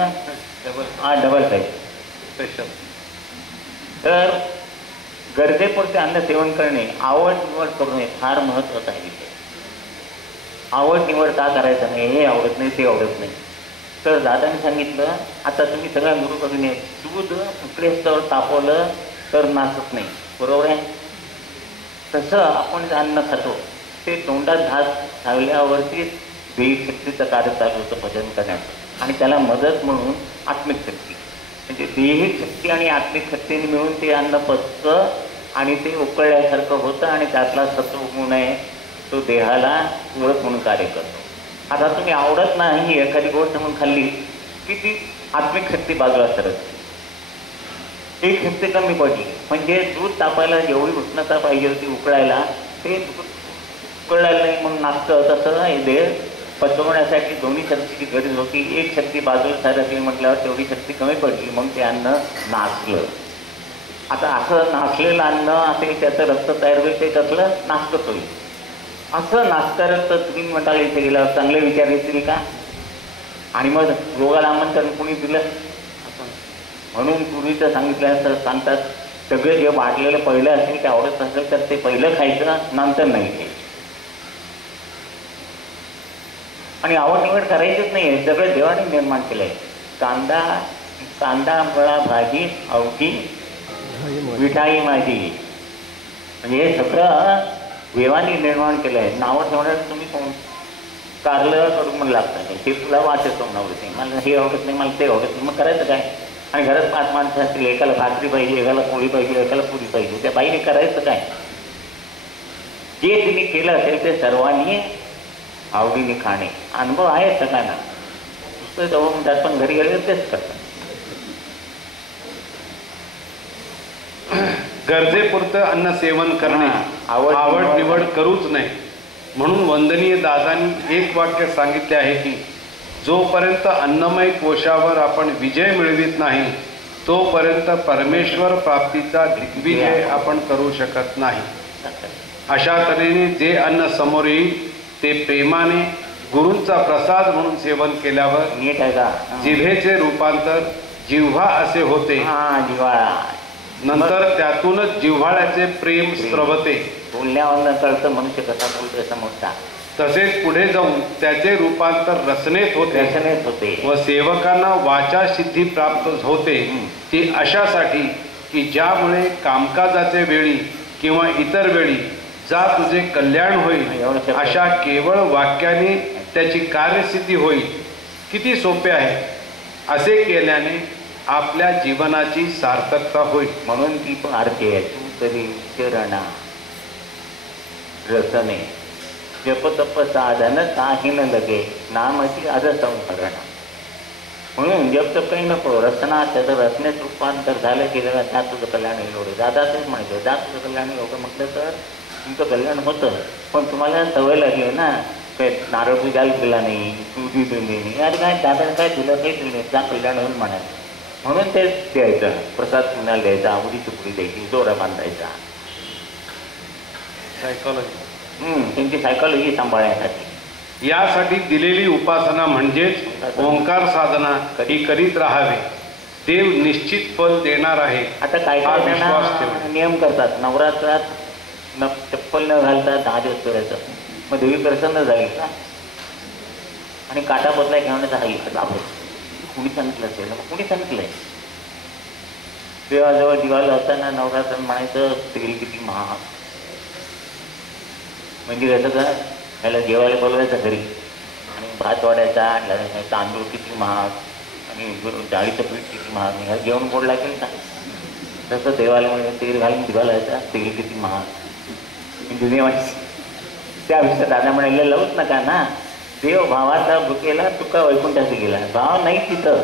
डबल पाहिजे स्पेशल. तर गरजेपुरते अन्न सेवन करणे, आवड निवड करणे फार महत्त्वाचं आहे. आवड निवड का करायचं नाही? हे आवडत नाही, ते आवडत नाही. तर दादाने सांगितलं, आता तुम्ही सगळ्या गुरु करून ये, दूध उकळे स्तर तापवलं तर नाचत नाही, बरोबर आहे? तसं आपण अन्न खातो ते तोंडात घास घालल्यावरती देही शक्तीचं कार्य चालू होतं भजन करण्याचं. आणि त्याला मदत म्हणून आत्मिक शक्ती, म्हणजे देही शक्ती आणि आत्मिक शक्तीने मिळून ते अन्न पचतं आणि ते उकळल्यासारखं होतं आणि त्यातला सत्वगुण आहे तो देहाला पूरक म्हणून कार्य करतो. आता तुम्ही आवडत नाही एखादी गोष्ट म्हणून खाल्ली की ती आत्मिक शक्ती बाजूला सरकते, एक शक्ती कमी पडली. म्हणजे दूध तापायला जेवढी उष्णता पाहिजे होती उकळायला, ते दूध उकळायला नाही म्हणून नाचतं. तसं हे देह पचवण्यासाठी दोन्ही शक्तीची गरज होती. एक शक्ती बाजूला सरकली म्हटल्यावर तेवढी शक्ती कमी पडली, मग ते अन्न नाचलं. आता असं नाचलेलं अन्न असेल त्याचं रक्त तयार होईल, ते कसलं नाचतं होईल. असं नाचतं रक्त तुम्ही म्हणाल इथे गेल्यावर चांगले विचार येतील का? आणि मग रोगाला आमंत्रण कोणी दिलं? म्हणून पूर्वीचं सांगितलं सांगतात, सगळं जे वाढलेलं पहिलं असेल ते आवडत असेल तर ते पहिलं खायचं, नंतर नाही घ्यायचं. आणि आवड निवड करायचीच नाही आहे, सगळं देवाने निर्माण केलं आहे. कांदा फळा भाजी अवघी मिठाई माझी, म्हणजे हे सगळं देवाने निर्माण केलं आहे. नावं ठेवण्याचं तुम्ही कोण? कारलं करून मला लागतं, ते तुला वाचत आवडत नाही, मला हे आवडत नाही, मला ते आवडत नाही, मग करायचं काय? आणि घरात 5 माणसं असतील, एकाला भाकरी पाहिजे, एकाला पोळी पाहिजे, एकाला पुरी पाहिजे, त्या बाईने करायचं काय? जे तिने केलं असेल ते सर्वांनी आवडीने खाणे. अनुभव आहे सगळ्यांना, नुसतं जवळ म्हणतात पण घरी गेले तेच करतात. गरजेपुरतं अन्न सेवन करणे, आवड निवड करूच नाही. म्हणून वंदनीय दादांनी एक वाक्य सांगितले आहे की जोपर्यंत अन्नमय कोशावर आपण विजय मिळवित नाही तोपर्यंत परमेश्वर प्राप्तीचा दिग्विजय आपण करू शकत नाही. अशा तऱ्हेने जे अन्न समोर येईल ते प्रेमाने गुरूंचा प्रसाद म्हणून सेवन केल्यावर नीट आहे का? जिभेचे रूपांतर जिव्हा असे होते. जिव्हाळा. नंतर त्यातूनच जिव्हाळ्याचे प्रेम स्रवते. बोलण्यावर कळतं मनुष्य कसा बोलतोय समोरचा. तसेच पुढे जाऊन त्याचे रूपांतर रचनेत होते व सेवकांना वाचा सिद्धी प्राप्त होते. ती अशासाठी की ज्यामुळे कामकाजाचे वेळी किंवा इतर वेळी जा तुझे कल्याण होईल अशा केवळ वाक्याने त्याची कार्यसिद्धी होईल. किती सोपे आहे. असे केल्याने आपल्या जीवनाची सार्थकता होईल. म्हणून ती पण आरती आहे. तू तरी चरणा रसने जपतप साधन काही न लगे नामाची आज संकरण. म्हणून जप तर काही नको, रचना त्याचं रचनेत रूपांतर झालं की त्या तुझं कल्याण एवढं. दादा तेच म्हणायचं, जा तुझं कल्याण एवढं म्हटलं तर तुमचं कल्याण होतं. पण तुम्हाला सवय लागली ना, काय नारळ पूजाला दिला नाही, तुझी दिली नाही, अरे काय दादा काय तुला काही दिलं नाही, जा कल्याण होईल म्हणायचं. म्हणून तेच द्यायचं, प्रसाद पुण्याला द्यायचा, आवडी चुकडी द्यायची, जोरा बांधायचा. सायकॉलॉजी त्यांची सायकॉलॉजी सांभाळण्यासाठी यासाठी दिलेली उपासना म्हणजेच ओंकार साधना ही करीत राहावे. देव निश्चित फल देणार आहे. आता काय काय नियम करतात, नवरात्रात चप्पल न घालता 10 दिवस करायचं. मग देवी प्रसन्न झाली का? आणि काटा बदलाय घेण्याचा हा इकडे लाभ. कुणी सांगितलं असेल? मग कुणी सांगितलंय? देवाजवळ दिवाला असताना नवरात्र म्हणायचं तेल किती महाग. म्हणजे कसं का ह्याला जेवायला बोलवायचं घरी आणि भात वाढायचा, तांदूळ किती महाग आणि डाळीचं पीठ किती महाग. ह्या जेवण गोड लागेल का? तसं देवाला म्हणजे तेल घालून दिवाला यायचा, तेल किती महाग. म्हणजे देवाची त्यापेक्षा दादा म्हणाले लावूच नका ना. देव भावाचा भुकेला तुका वैकुंठाशी गेला. भाव नाही तिथं.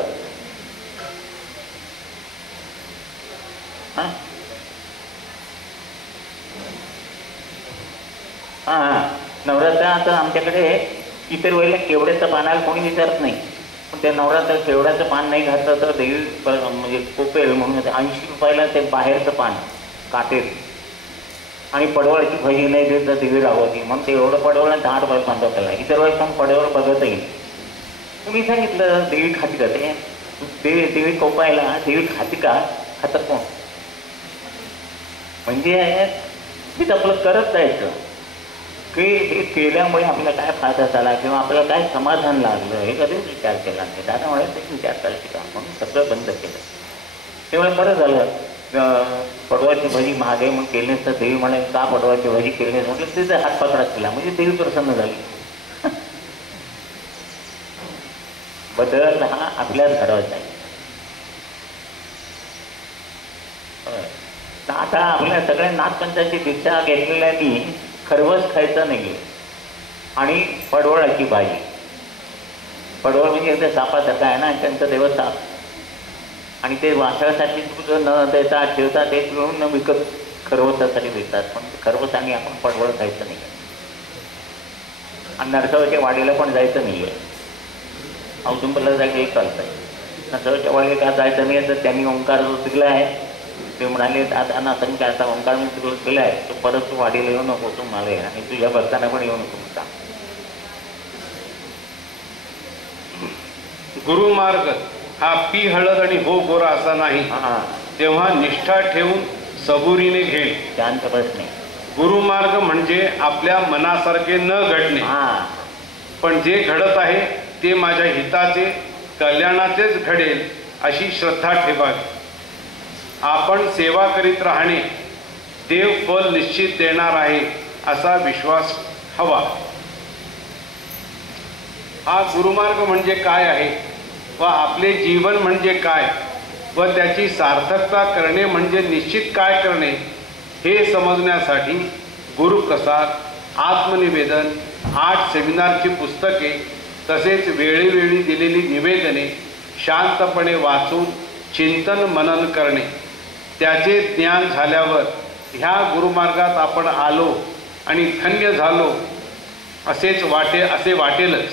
नवरात्रात आमच्याकडे इतर वेळेला केवड्याचं पानाला कोणी विचारत नाही, पण त्या नवरात्रात केवड्याचं पान नाही घातलं तर देवी म्हणजे कोपेल म्हणून 80 रुपयाला ते बाहेरचं पान काटेल. आणि पडवळाची भाजी नाही देत तर देवी राहवती, म्हणून ते एवढं पडवळ 10 रुपयाला बांधव केला. इतर वेळेस पण पडवळ बघत येईल. तुम्ही सांगितलं देवी खाती का? ते देवी कोपायला देवी खाती का? खातं कोण? म्हणजे तीच आपलं करत जायचं की हे केल्यामुळे आपल्याला काय फायदा झाला किंवा आपल्याला काय समाधान लागलं हे कधीच विचार केला नाही. दादा म्हणाले विचार करायचे का? म्हणून सगळं बंद केलं. त्यामुळे बरं झालं. पडवाची भाजी महाग आहे मग केली नाही, तर देवी म्हणे का पडवाची भाजी केली नाही, म्हटलं तिचा हात पकडा केला म्हणजे देवी प्रसन्न झाली. बदल हा आपल्याच घडवायचा आहे. आता आपल्या सगळ्या नागपंचाची दीक्षा घेतलेल्यांनी खरवस खायचं नाही आणि पडवळाची भाजी. पडवळ म्हणजे एकदा सापासारखा आहे ना, त्यांचं देव साप, आणि ते वासळासाठी न देता ठेवतात, ते मिळून विकत खरवसासाठी देतात. पण खरवसाने आपण पडवळ खायचं नाही आणि नरसोबाच्या वाडीला पण जायचं नाही आहे. औदुंबरला जायचं एक चालतं आहे, नरसोबाच्या वाडीला का जायचं नाही तर त्यांनी ओंकार जो दिला आहे ते म्हणाले आता ना संख्या ओंकार मी तुला दिला आहे, तो परत तू वाडीला येऊ नको, तू मला आहे आणि तुझ्या भक्तांना पण येऊ नको म्हणता. गुरुमार्ग हा पी हळद आणि हो गोरा असा नाही, तेव्हा निष्ठा ठेवून सबुरीने घेईल. शांत बसणे. गुरुमार्ग म्हणजे आपल्या मनासारखे न घडणे, पण जे घडत आहे ते माझ्या हिताचे कल्याणाचेच घडेल अशी श्रद्धा ठेवावी. आपण सेवा करीत राहणे, देव फल निश्चित देणार आहे असा विश्वास हवा. हा गुरुमार्ग म्हणजे काय आहे व आपले जीवन म्हणजे काय व त्याची सार्थकता करणे म्हणजे निश्चित काय करणे हे समजण्यासाठी गुरुप्रसाद, आत्मनिवेदन, 8 सेमिनारची पुस्तके तसेच वेळोवेळी दिलेली निवेदने शांतपणे वाचून चिंतन मनन करणे, त्याचे ज्ञान झाल्यावर ह्या गुरुमार्गात आपण आलो आणि धन्य झालो असे वाटेलच.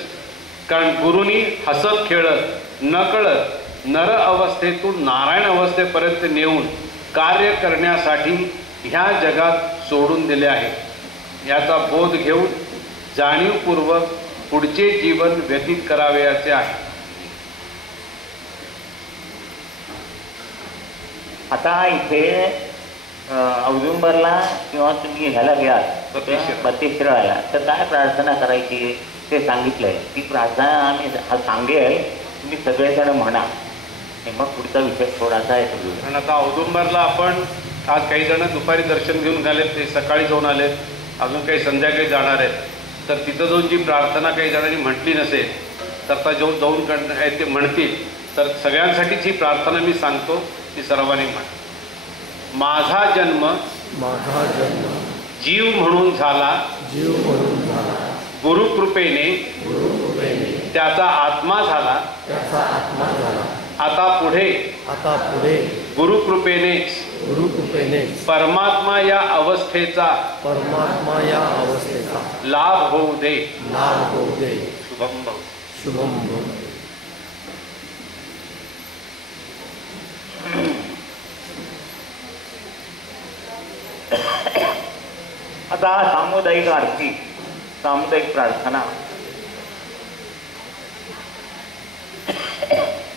कारण गुरुनी हसत खेळत नकळत नर अवस्थेतून नारायण अवस्थेपर्यंत नेऊन कार्य करण्यासाठी ह्या जगात सोडून दिले आहे. याचा बोध घेऊन जाणीवपूर्वक पुढचे जीवन व्यतीत करावयाचे आहे. आता इथे औदुंबरला किंवा तुम्ही ह्याला घ्या बत्तीसराला तर काय प्रार्थना करायची ते सांगितलंय. ती प्रार्थना आम्ही सांगेल, तुम्ही सगळेजण म्हणा, मग पुढचा विषय थोडासा आहे. कारण आता औदुंबरला आपण आज काही जण दुपारी दर्शन घेऊन गेलेत, ते सकाळी जाऊन आलेत, अजून काही संध्याकाळी जाणार आहेत. तर तिथं जाऊन जी प्रार्थना काही जणांनी म्हटली नसेल तर आता जाऊन ते म्हणतील, तर सगळ्यांसाठीच ही प्रार्थना मी सांगतो, ती सर्वांनी म्हण. माझा जन्म जीव म्हणून झाला, गुरुकृपेने त्याचा आत्मा झाला. आता पुढे गुरुकृपेनेच परमात्मा या अवस्थेचा लाभ होऊ दे. शुभम भव. आता सामुदायिक आरती, सामुदायिक प्रार्थना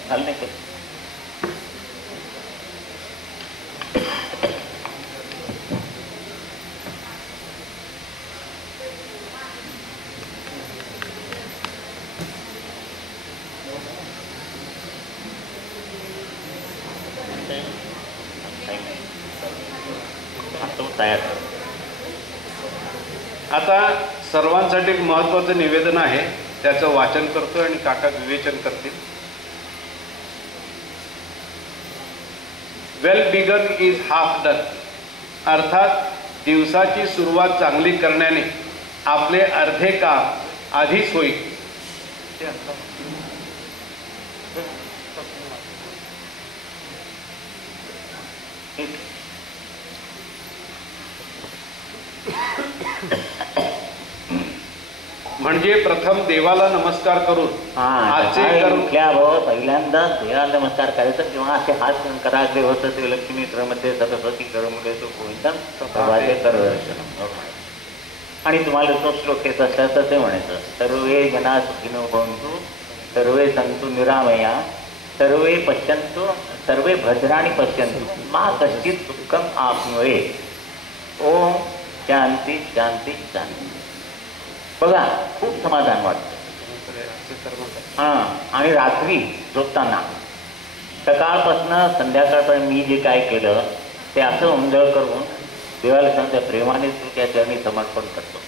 झालं का? तयार. आता सर्वांसाठी एक महत्त्वाचं निवेदन आहे, त्याचं वाचन करतो आणि काका विवेचन करतील. Well begun is half done. अर्थात दिवसाची सुरुवात चांगली करण्याने आपले अर्धे काम आधीच होईल. म्हणजे प्रथम देवाला नमस्कार करून आजचे पहिल्यांदा देवाला नमस्कार करायचा किंवा असे हात करायचे होतं ते लक्ष्मी मध्ये सरस्वती करमध्ये तो आणि तुम्हाला तो श्लोक येत असला तर ते म्हणायचं, सर्वे जना सुखिनो भवन्तु, सर्वे सन्तु निरामया, सर्वे पश्यन्तु, सर्वे भद्राणि पश्यन्तु, मा कश्चित् दुःखम आपनुये. ओम शांती शांती शांती. बघा खूप समाधान वाटतं. आणि रात्री झोपताना सकाळपासून संध्याकाळपर्यंत मी जे काय केलं ते असं उंजळ करून देवाला सांगता प्रेमाने तू त्या चरणी समर्पण करतो,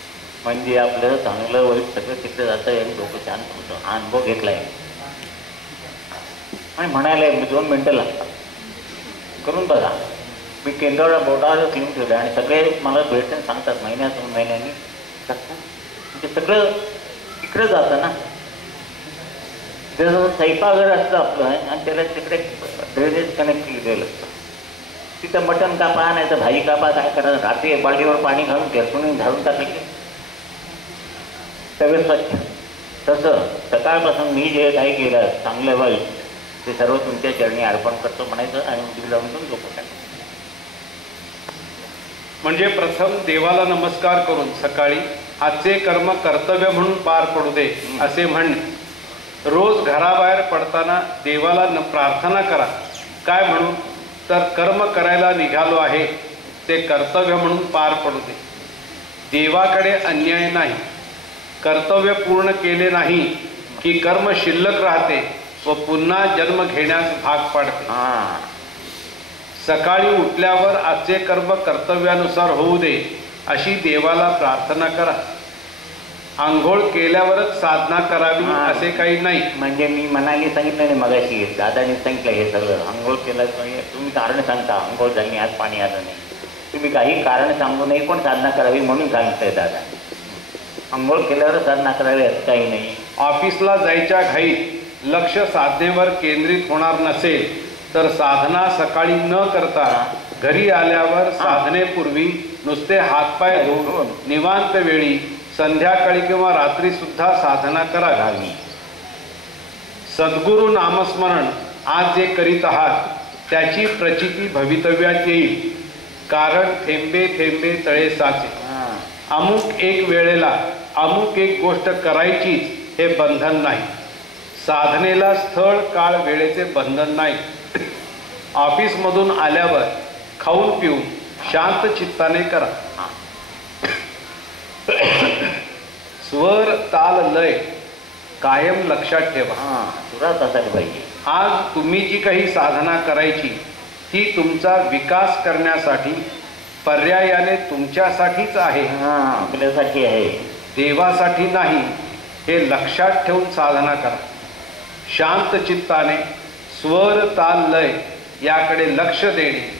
म्हणजे आपलं चांगलं वाईट सगळं तिकडे जातं आणि डोकं शांत होतं. हा अनुभव घेतलाय आणि म्हणायला 2 मिनटं लागतात. करून बघा. मी केंद्राला बोर्डावरच लिहून ठेवलं आणि सगळे मला भेटून सांगतात महिन्यात 2 महिन्यांनी करतात. म्हणजे सगळं तिकडे जातं ना. जसं स्वयंपाकघर असतं आपलं आणि त्याला तिकडे ड्रेनेज कनेक्ट केलेलं असतं. तिथं मटण कापा नाही तर भाजी कापा, काय करायचं, रात्री बाल्टीवर पाणी घालून केरसुणी झाडून टाकले सगळं स्वच्छ. तसं सकाळपासून मी जे काही केलं चांगलं वाईट ते सर्व तुमच्या चरणी अर्पण करतो म्हणायचं आणि उद्या लावून पण झोपू टाकायचं. म्हणजे प्रथम देवाला नमस्कार करून सकाळी आजचे कर्म कर्तव्य म्हणून पार पडू दे असे म्हणणे. रोज घराबाहेर पडताना देवाला प्रार्थना करा. काय म्हणून? तर कर्म करायला निघालो आहे ते कर्तव्य म्हणून पार पडू दे. देवाकडे अन्याय नाही. कर्तव्य पूर्ण केले नाही की कर्म शिल्लक राहते व पुन्हा जन्म घेण्यास भाग पाडते. सकाळी उठल्यावर आजचे कर्म कर्तव्यानुसार होऊ दे अशी देवाला प्रार्थना करा. आंघोळ केल्यावरच साधना करावी असे काही नाही. म्हणजे मी मनाने सांगितलं नाही, मगाशी दादाने सांगितलं हे सगळं. आंघोळ केलं तुम्ही कारण सांगता, आंघोळ झाली आज पाणी आलं नाही. तुम्ही काही कारण सांगू नये पण साधना करावी म्हणून सांगितलंय दादा. आंघोळ केल्यावर साधना करावी असं काही नाही. ऑफिसला जायच्या घाईत लक्ष साधनेवर केंद्रित होणार नसेल तर साधना सकाळी न करता घरी आल्यावर साधनेपूर्वी नुसते हातपाय धुवून निवांत वेळी संध्याकाळी किंवा रात्री सुद्धा साधना करावी. सद्गुरु नामस्मरण आज जे करीत आहात त्याची प्रचिती भवितव्यात येईल. कारण थेंबे थेंबे तळे साचे. अमुक एक वेळेला अमुक एक गोष्ट करायचीच हे बंधन नाही. साधनेला स्थळ काळ वेळेचे बंधन नाही. ऑफिसमधून आल्यावर खाऊन पिऊन शांत चित्ताने करा. स्वर ताल लय कायम लक्षात ठेवा. सुरात असायला पाहिजे. आज तुम्ही जी काही साधना करायची ती तुमचा विकास करण्यासाठी पर्यायाने तुमच्यासाठीच आहे, आपल्यासाठी आहे, देवासाठी नाही हे लक्षात ठेवून साधना करा. शांत चित्ताने स्वर ताल लय याकडे लक्ष देणे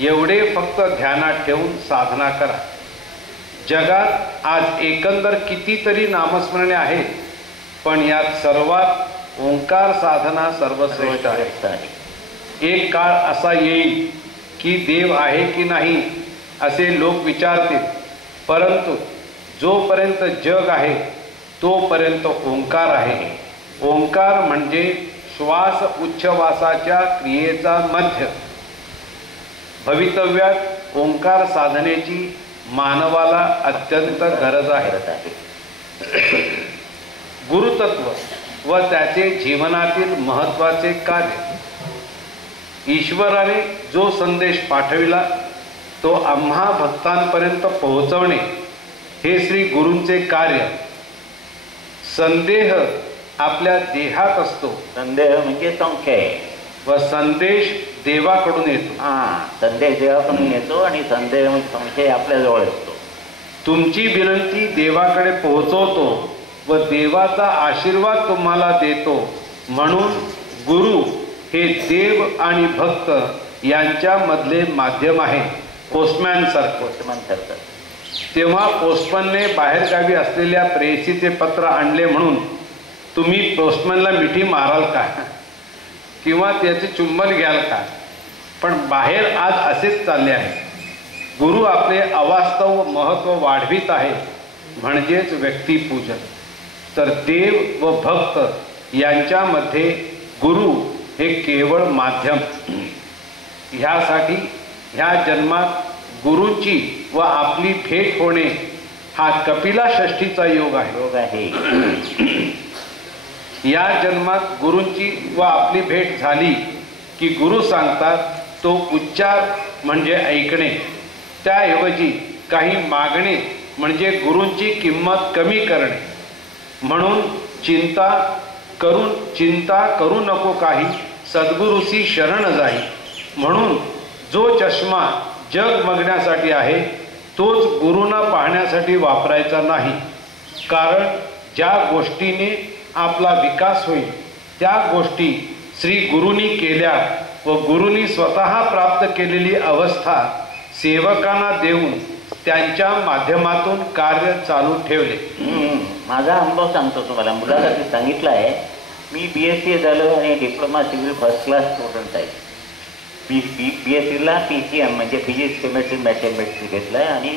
एवढे फक्त ध्यानात ठेवून साधना करा. जगात आज एकंदर कितीतरी नामस्मरणे आहेत पण यात सर्वात ओंकार साधना सर्वश्रेष्ठ आहे. एक काळ असा येईल की देव आहे की नाही असे लोक विचारतील, परंतु जोपर्यंत जग आहे तोपर्यंत ओंकार आहे. ओंकार म्हणजे श्वास उच्छ्वासाच्या क्रियेचा मध्य. भवितव्यात ओंकार साधनेची मानवाला अत्यंत गरज आहे. गुरुतत्व व त्याचे जीवनातील महत्त्वाचे कार्य. ईश्वराने जो संदेश पाठविला तो आम्हा भक्तांपर्यंत पोहोचवणे हे श्री गुरूंचे कार्य. संदेह आपल्या देहात असतो. संदेह म्हणजे संशय व संदेश देवाकडून येतो. संदेश देवाकडून येतो आणि संदेह म्हणजे संशय आपल्याजवळ असतो. तुमची विनंती देवाकडे पोहोचवतो व देवाचा आशीर्वाद तुम्हाला देतो. म्हणून गुरु हे देव आणि भक्त यांच्यामधले माध्यम आहे. पोस्टमॅन सारखं. तेव्हा पोस्टमनने बाहेरगावी असलेल्या प्रेयसीचे पत्र आणले म्हणून तुम्ही पोस्टमनला मिठी माराल का किंवा त्याचे चुंबन घ्याल का? पण बाहेर आज असेच चालले आहे. गुरु आपले अवास्तव महत्त्व वाढवित आहे म्हणजेच व्यक्तिपूजन. तर देव व भक्त यांच्यामध्ये गुरु हे केवळ माध्यम. ह्यासाठी ह्या जन्मात गुरूंची व आपली भेट होणे हा कपिला षष्ठीचा योग आहे. या जन्मात गुरूंची व आपली भेट झाली की गुरु सांगतात तो उच्चार म्हणजे ऐकणे, त्याऐवजी काही मागणे म्हणजे गुरूंची किंमत कमी करणे. म्हणून चिंता करू नको काही, सद्गुरूसी शरण जाई. म्हणून जो चष्मा जग बघण्यासाठी आहे, तोच गुरुंना पाहण्यासाठी वापरायचा नाही. कारण ज्या गोष्टीने आपला विकास होईल त्या गोष्टी श्री गुरुंनी केल्या व गुरुंनी स्वतः प्राप्त केलेली अवस्था सेवकांना देऊन त्यांच्या माध्यमातून कार्य चालू ठेवले. माझा अनुभव सांगतो तुम्हाला. मुलाखतीत सांगितलं आहे, मी BSc झालो आणि diploma civil first class student आहे. BScला PCM म्हणजे फिजिक्स केमिस्ट्री मॅथमॅटिक्स घेतलं आहे आणि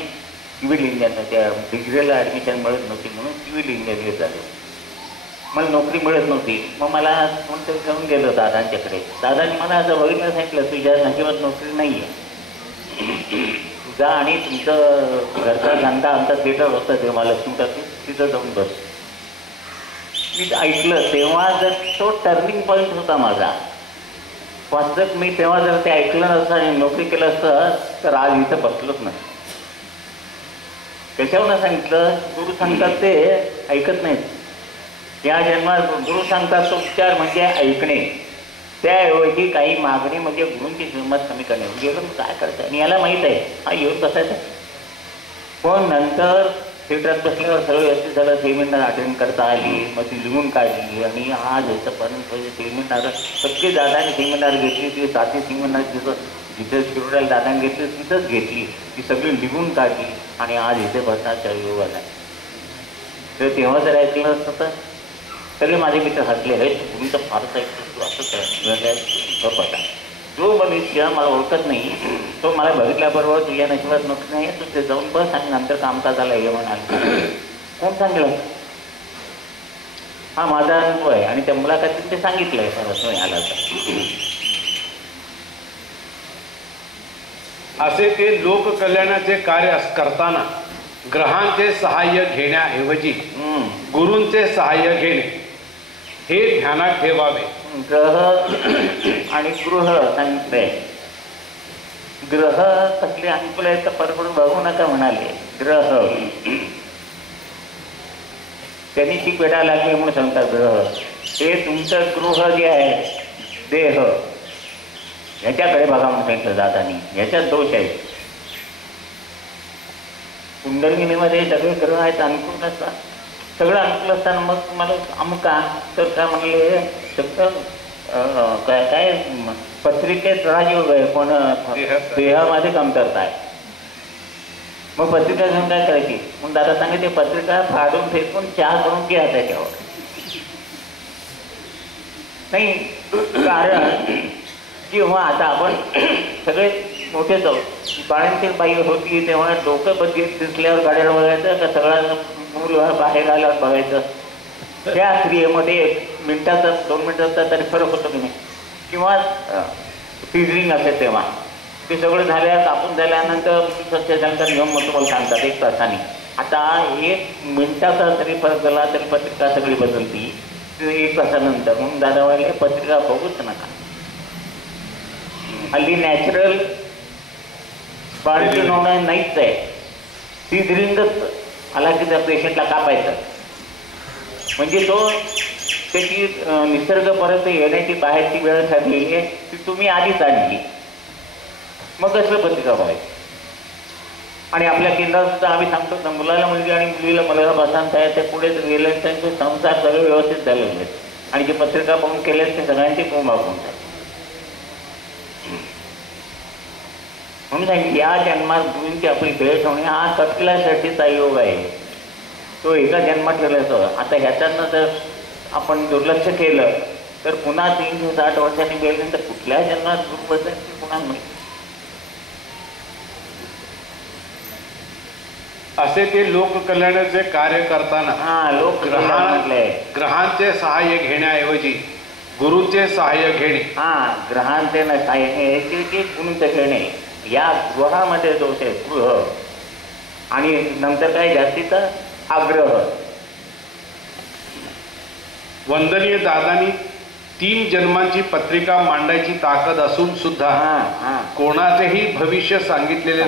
सिव्हिल इंजिनियर, त्या डिग्रीला ॲडमिशन मिळत नव्हती म्हणून सिव्हिल इंजिनिअरिंग झालो. मला नोकरी मिळत नव्हती. मग मला कोणतं घेऊन गेलो दादांच्याकडे. दादांनी मला असं बघितलं, सांगितलं तुझ्या नशिबात नोकरी नाही आहे, जा आणि तुमचं घरचा धंदा आमचा थिएटर होतं तेव्हा लक्ष्मीटातून, तिथं जाऊन बस. मी ऐकलं तेव्हा जर तो टर्निंग पॉईंट होता माझा. वास्तविक मी तेव्हा जर ते ऐकलं नसतं आणि नोकरी केलं असतं तर आज इथं बसलोच नाही. त्याच्यावर सांगितलं, गुरु सांगतात ते ऐकत नाहीत. या जन्मात गुरु सांगतात तो उपचार म्हणजे ऐकणे, त्याऐवजी काही मागणी म्हणजे गुरूंची किंमत कमी करणे. गेलं मग काय करतं आणि याला माहीत आहे हा येऊन बसायचा. पण नंतर थिएटरात बसल्यावर सगळं व्यवस्थित झालं. सेमिनार अटेंड करता आली, मग ती लिहून काढली आणि आज याच्यापर्यंत सेमिनार सगळे दादाने सेमिनार घेतली. ती साधी सेमिनार जिथं शिरोड्याला दादाने घेतली तिथंच घेतली, ती सगळी लिहून काढली आणि आज इथे बसण्याचा योग आला. तर तेव्हा जर ऐकलं असतं तर सगळे माझे मित्र हसले, हे तुम्ही तर फारच ऐकतो, तू असं बसा. जो मनुष्य मला ओळखत नाही तो मला बघितल्याबरोबर तुझ्या नशिबात नोकरी नाही तू ते जाऊन बस आणि नंतर कामकाजाला ये म्हणाल. कोण सांगितलं? हा माझा अनुभव आहे आणि त्या मुलाखतीत ते सांगितलं आहे सरस्व आला तर. असे ते लोककल्याणाचे कार्य करताना ग्रहांचे सहाय्य घेण्याऐवजी गुरूंचे सहाय्य घेणे हे ध्यानात ठेवावे. ग्रह आणि गृह सांगितले. ग्रह कसले अनुकूल आहेत तर परपरून बघू नका म्हणाले. ग्रह त्यांनी ती पेटा लागली म्हणून सांगतात ग्रह. ते तुमचं गृह जे आहे देह ह्याच्याकडे बघा म्हणून सांगितलं दादानी. ह्याच्यात दोष आहे. कुंडलिनीमध्ये सगळे ग्रह आहेत अनुकूल नसतात. सगळं अनुकूल असताना मग तुम्हाला अमुका तर काय म्हणले सगळं काय पत्रिकेत राजयोग आहे, पण देहामध्ये कमतरता आहे. मग पत्रिका घेऊन काय करायची? मग दादा सांगे ते पत्रिका फाडून फेकून चहा करून घ्या त्याच्यावर. नाही कारण जेव्हा आता आपण सगळे मोठे जाऊ बाळंतीण बाई होती तेव्हा डोकं बदलीत दिसल्यावर गाड्याला बघायचं का सगळा मूल बाहेर आल्यावर बघायचं. त्या क्रियेमध्ये 1 मिनिटाचा 2 मिनिटाचा तरी फरक होतो की नाही. किंवा सिझरिंग असेल तेव्हा ते सगळं झाल्या कापून झाल्यानंतर सत्यानंतर नियम मग तुम्हाला सांगतात 1 तासाने. आता 1 मिनिटाचा जरी फरक झाला तरी पत्रिका सगळी बदलती 1 तासानंतर. म्हणून दादा म्हणले पत्रिका बघूच नका. हल्ली नॅचरल बाळंतीण होणं नाहीच आहे. सिझरिंगच आला की त्या पेशंटला कापायचं म्हणजे तो त्याची निसर्ग परत येण्याची बाहेरची वेळ ठरलेली आहे ती तुम्ही आधीच आणली. मग कसलं पत्रिका बघायची. आणि आपल्या केंद्रात सुद्धा आम्ही सांगतो ना मुलाला मुलगी आणि मुलीला मुलगा बसांत आहे ते पुढे गेले त्यांचे संसार सगळे व्यवस्थित झालेले आहेत आणि जे पत्रिका बघून केले ते सगळ्यांची कोंब आपण म्हणून सांगितलं या जन्मात गुरूंची आपली भेट होणे हा कटल्यासाठीचा योग आहे. तो एका जन्मात ठरला असतो. आता ह्याच्यातनं जर आपण दुर्लक्ष केलं तर पुन्हा 360 वर्षांनी गेल्यानंतर कुठल्या जन्मात गुरु बसायचे पुन्हा नाही. असे ते लोककल्याणाचे कार्य करताना ग्रहांचे सहाय्य घेण्याऐवजी गुरूंचे सहाय्य घेणे. ग्रहांचे सहाय्य गुरूंचे घेणे. या गृहामध्ये दोष आहे गृह आणि नंतर काय जास्तीचा आग्रह. वंदनीय दादांनी 3 जन्मांची पत्रिका मांडायची ताकद असून सुद्धा कोणाचेही भविष्य सांगितलेले